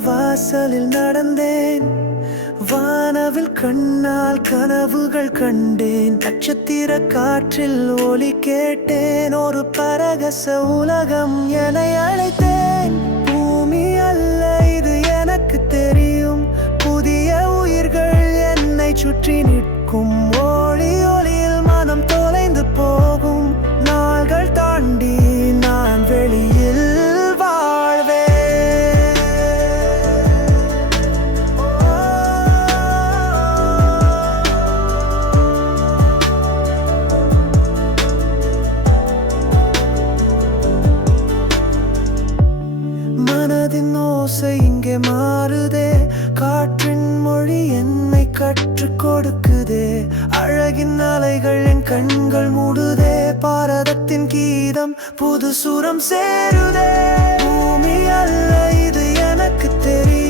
வாசலில் நடந்தேன், வானவில் கண்ணால் கனவுகள் கண்டேன். நட்சத்திர காற்றில் ஒலி கேட்டேன், ஒரு பரகச உலகம் என அழைத்தேன். பூமி அல்ல இது எனக்கு தெரியும், புதிய உயிர்கள் என்னை சுற்றி நிற்கும். ஒளி ஒளியில் மனம் தொலைந்து போகும், நாள்கள் தாண்டி நான் வெளியில் வாழ்வேன். மனதின் ஓசை இங்கே மாறுதே, காற்றின் மொழி என்னை கற்றுக் கொடுக்குதே. அழகின் அலைகள் என் கண்கள் மூடுதே, பாரதத்தின் கீதம் புது சுரம் சேருதே. பூமி அல்ல இது எனக்கு தெரியும்,